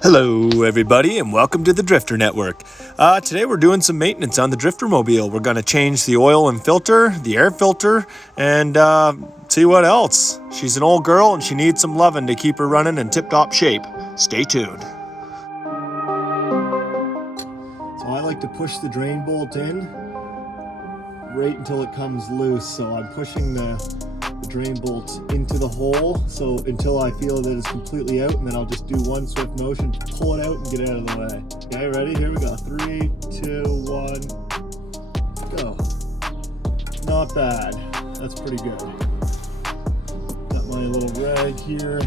Hello everybody and welcome to the Drifter Network. Today we're doing some maintenance on the Drifter Mobile. We're going to change the oil and filter, the air filter, and see what else. She's an old girl and she needs some loving to keep her running in tip-top shape. Stay tuned. So I like to push the drain bolt in right until it comes loose. So I'm pushing the drain bolt into the hole so until I feel that it's completely out, and then I'll just do one swift motion, pull it out and get it out of the way. Okay, ready? Here we go. 3, 2, 1, go. Not bad. That's pretty good. Got my little rag here.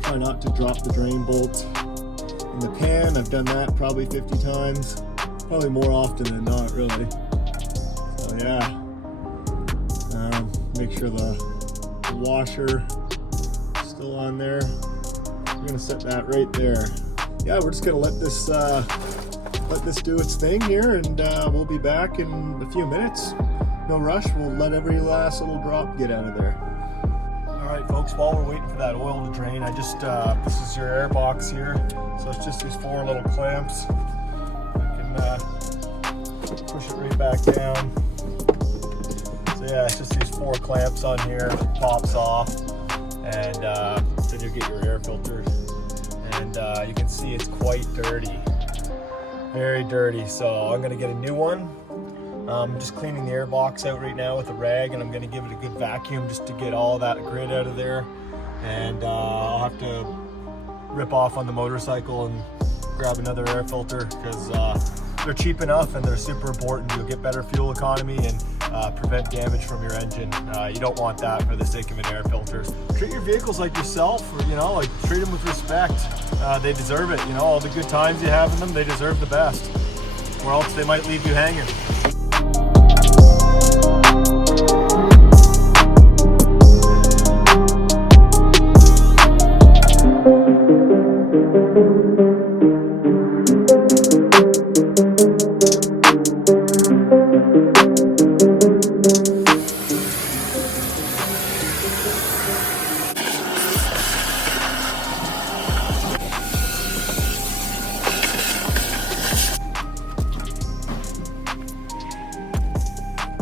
Try not to drop the drain bolt in the pan. I've done that probably 50 times. Probably more often than not, really. So yeah. Make sure the washer is still on there. I'm gonna set that right there. Yeah, we're just gonna let this do its thing here, and we'll be back in a few minutes. No rush. We'll let every last little drop get out of there. All right, folks. While we're waiting for that oil to drain, I just this is your air box here. So it's just these 4 little clamps. I can push it right back down. Yeah, it's just these 4 clamps on here. It pops off, and then you get your air filter. And you can see it's quite dirty, very dirty. So I'm gonna get a new one. I'm just cleaning the air box out right now with a rag, and I'm gonna give it a good vacuum just to get all that grit out of there. And I'll have to rip off on the motorcycle and grab another air filter because they're cheap enough and they're super important. You'll get better fuel economy and prevent damage from your engine. You don't want that for the sake of an air filter. Treat your vehicles like yourself, or like treat them with respect. They deserve it. All the good times you have in them, they deserve the best, or else they might leave you hanging.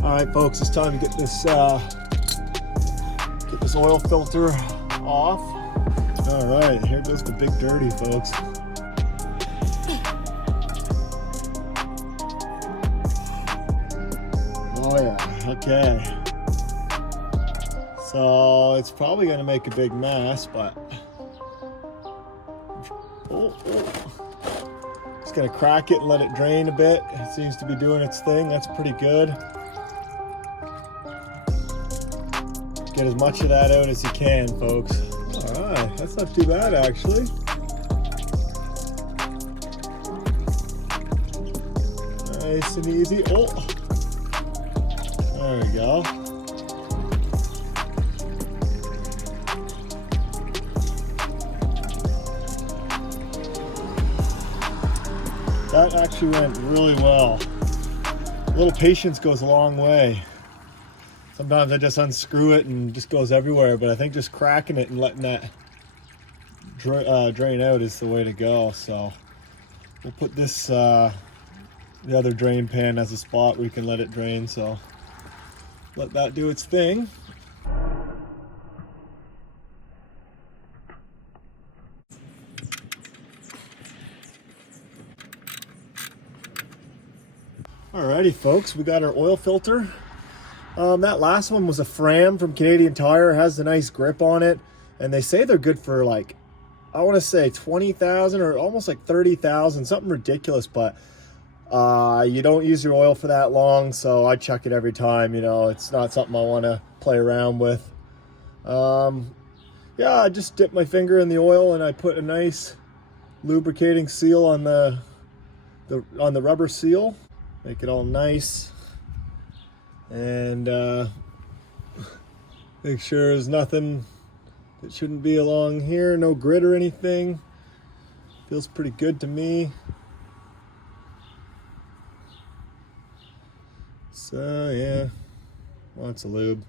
All right, folks, it's time to get this oil filter off. All right, here goes the big dirty, folks. Oh yeah, okay. So it's probably gonna make a big mess, but just gonna crack it and let it drain a bit. It seems to be doing its thing. That's pretty good. Get as much of that out as you can, folks. All right, that's not too bad, actually. Nice and easy. Oh, there we go. That actually went really well. A little patience goes a long way. Sometimes I just unscrew it and it just goes everywhere, but I think just cracking it and letting that drain out is the way to go. So we'll put this, the other drain pan as a spot where you can let it drain, so let that do its thing. Alrighty, folks, we got our oil filter. That last one was a Fram from Canadian Tire. It has a nice grip on it, and they say they're good for like, I want to say 20,000 or almost like 30,000, something ridiculous, but you don't use your oil for that long, so I check it every time. It's not something I want to play around with. Yeah, I just dip my finger in the oil and I put a nice lubricating seal on the rubber seal, make it all nice. And make sure there's nothing that shouldn't be along here, no grit or anything. Feels pretty good to me. So yeah, lots of lube.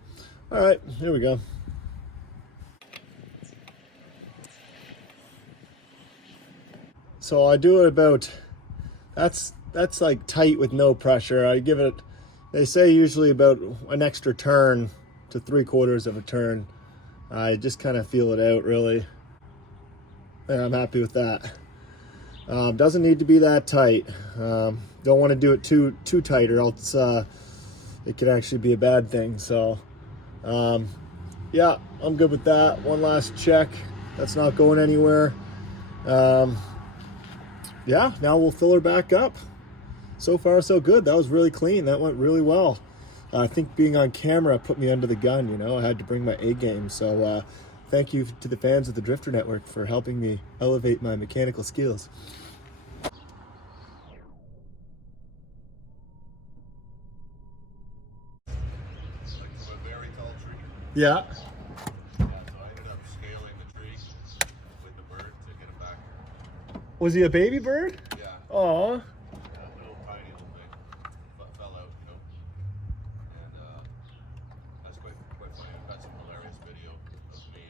All right, here we go. So I do it about, that's like tight with no pressure. I give it, they say usually about an extra turn to 3/4 of a turn. I just kind of feel it out really. And I'm happy with that. Doesn't need to be that tight. Don't want to do it too tight, or else it could actually be a bad thing. So yeah, I'm good with that. One last check. That's not going anywhere. Yeah, now we'll fill her back up. So far so good. That was really clean. That went really well. I think being on camera put me under the gun, you know. I had to bring my A game. So thank you to the fans of the Drifter Network for helping me elevate my mechanical skills. Yeah. So I ended up scaling the tree with the bird to get him back. Was he a baby bird? Yeah. Aw. A little tiny little thing. Fell out, you know. And that's quite funny. I've got some hilarious video of me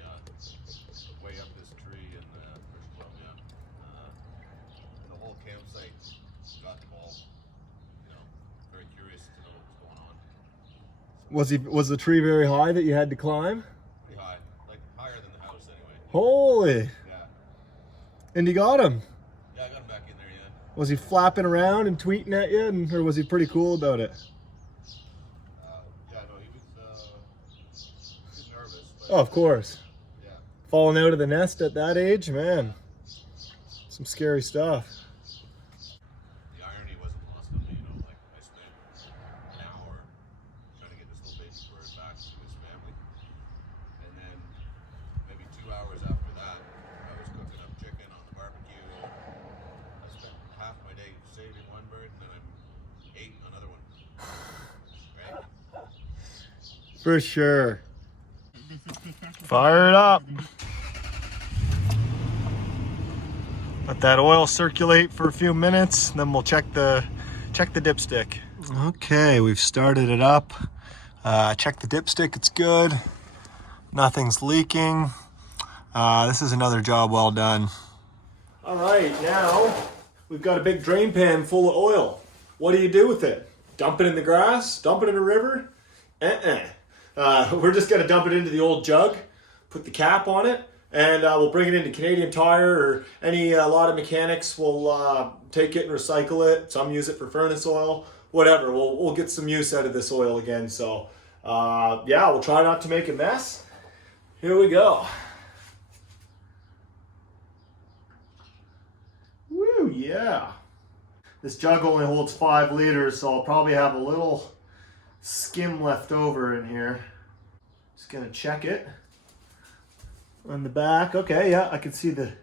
way up this tree in British Columbia. The whole campsite got involved. You know, very curious to know what's going on. Was the tree very high that you had to climb? Pretty high, like higher than the house anyway. Holy. Yeah. And you got him? Yeah, I got him back in there, yeah. Was he flapping around and tweeting at you, or was he pretty cool about it? Yeah, no, he was nervous. But, Oh, of course. Yeah. Falling out of the nest at that age, man. Some scary stuff. The irony wasn't lost on me, you know, like I spent an hour trying to get this little baby bird back to his family. And then maybe 2 hours after that, I was cooking up chicken on the barbecue. I spent half my day saving one bird and then I ate another one. Right? For sure. Fire it up. Let that oil circulate for a few minutes, then we'll check the dipstick. Okay, we've started it up. Check the dipstick, it's good. Nothing's leaking. This is another job well done. All right, now we've got a big drain pan full of oil. What do you do with it? Dump it in the grass? Dump it in a river? We're just gonna dump it into the old jug, put the cap on it, and we'll bring it into Canadian Tire, or a lot of mechanics will take it and recycle it. Some use it for furnace oil, whatever. We'll get some use out of this oil again. So yeah, we'll try not to make a mess. Here we go. Woo, yeah. This jug only holds 5 liters, so I'll probably have a little skim left over in here. Just gonna check it on the back. Okay, yeah, I can see the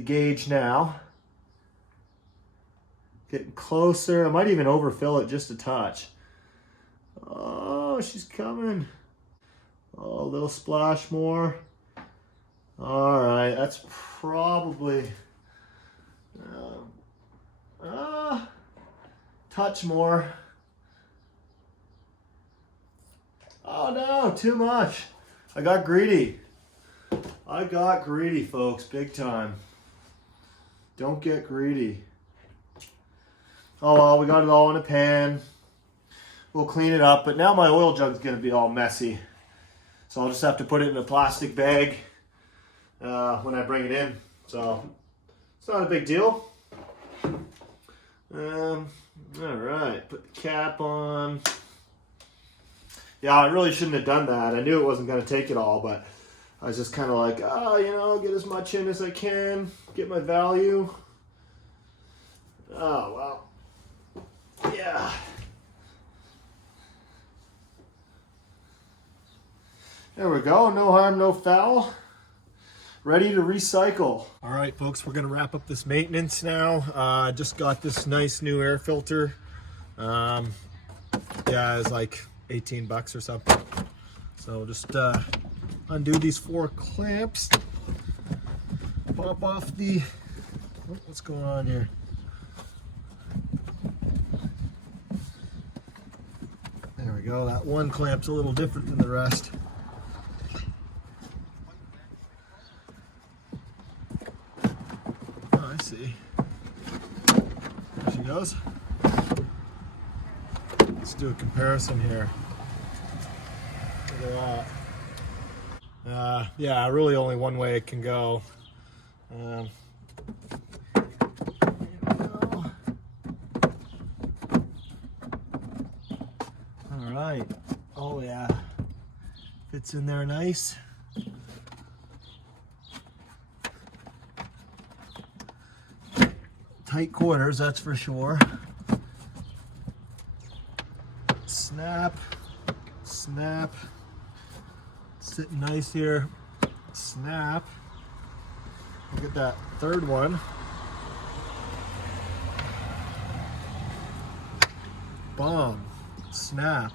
gauge now. Getting closer. I might even overfill it just a touch. Oh, she's coming. Oh, a little splash more. All right, that's probably touch more. Oh no, too much. I got greedy. Folks, big time. Don't get greedy. Oh well, we got it all in a pan. We'll clean it up, but now my oil jug's gonna be all messy. So I'll just have to put it in a plastic bag when I bring it in. So it's not a big deal. All right, put the cap on. Yeah, I really shouldn't have done that. I knew it wasn't going to take it all, but I was just kind of like, get as much in as I can, get my value. Oh, well. Yeah. There we go. No harm, no foul. Ready to recycle. All right, folks, we're going to wrap up this maintenance now. Just got this nice new air filter. Yeah, it's like 18 bucks or something. So just undo these 4 clamps, pop off the, what's going on here? There we go. That one clamp's a little different than the rest. Oh, I see. goes. Let's do a comparison here. Look at that. Yeah, really only one way it can go. There we go. All right. Oh yeah, fits in there nice. Tight quarters, that's for sure. Snap, snap. Sitting nice here. Snap. Look at that third one. Bomb. Snap.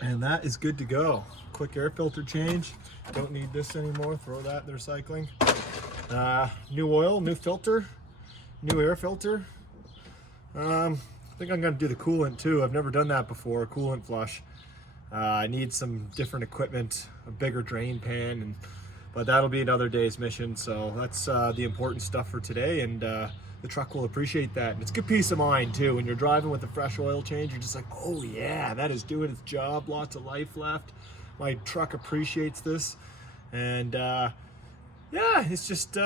And that is good to go. Quick air filter change. Don't need this anymore. Throw that in the recycling. New oil, new filter, new air filter. I think I'm going to do the coolant too. I've never done that before, coolant flush. I need some different equipment, a bigger drain pan, but that'll be another day's mission. So that's the important stuff for today, and the truck will appreciate that. And it's good peace of mind too. When you're driving with a fresh oil change, you're just like, oh yeah, that is doing its job. Lots of life left. My truck appreciates this, and yeah, it's just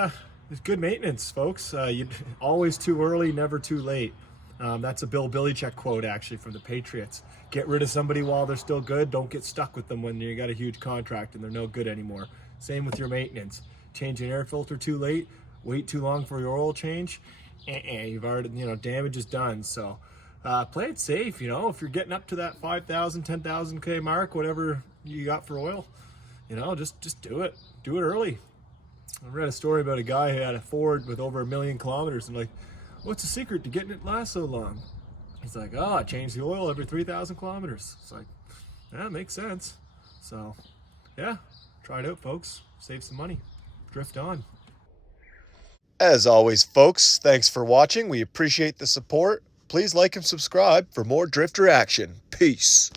it's good maintenance, folks. You always too early, never too late. That's a Bill Belichick quote, actually, from the Patriots. Get rid of somebody while they're still good. Don't get stuck with them when you got a huge contract and they're no good anymore. Same with your maintenance. Change an air filter too late. Wait too long for your oil change. You've already, damage is done. So play it safe. If you're getting up to that 5,000, 10,000 K mark, whatever you got for oil, just do it. Do it early. I read a story about a guy who had a Ford with over 1 million kilometers, and like, what's the secret to getting it last so long? He's like, I change the oil every 3,000 kilometers. It's like, yeah, makes sense. So, yeah, try it out, folks. Save some money. Drift on. As always, folks, thanks for watching. We appreciate the support. Please like and subscribe for more Drifter action. Peace.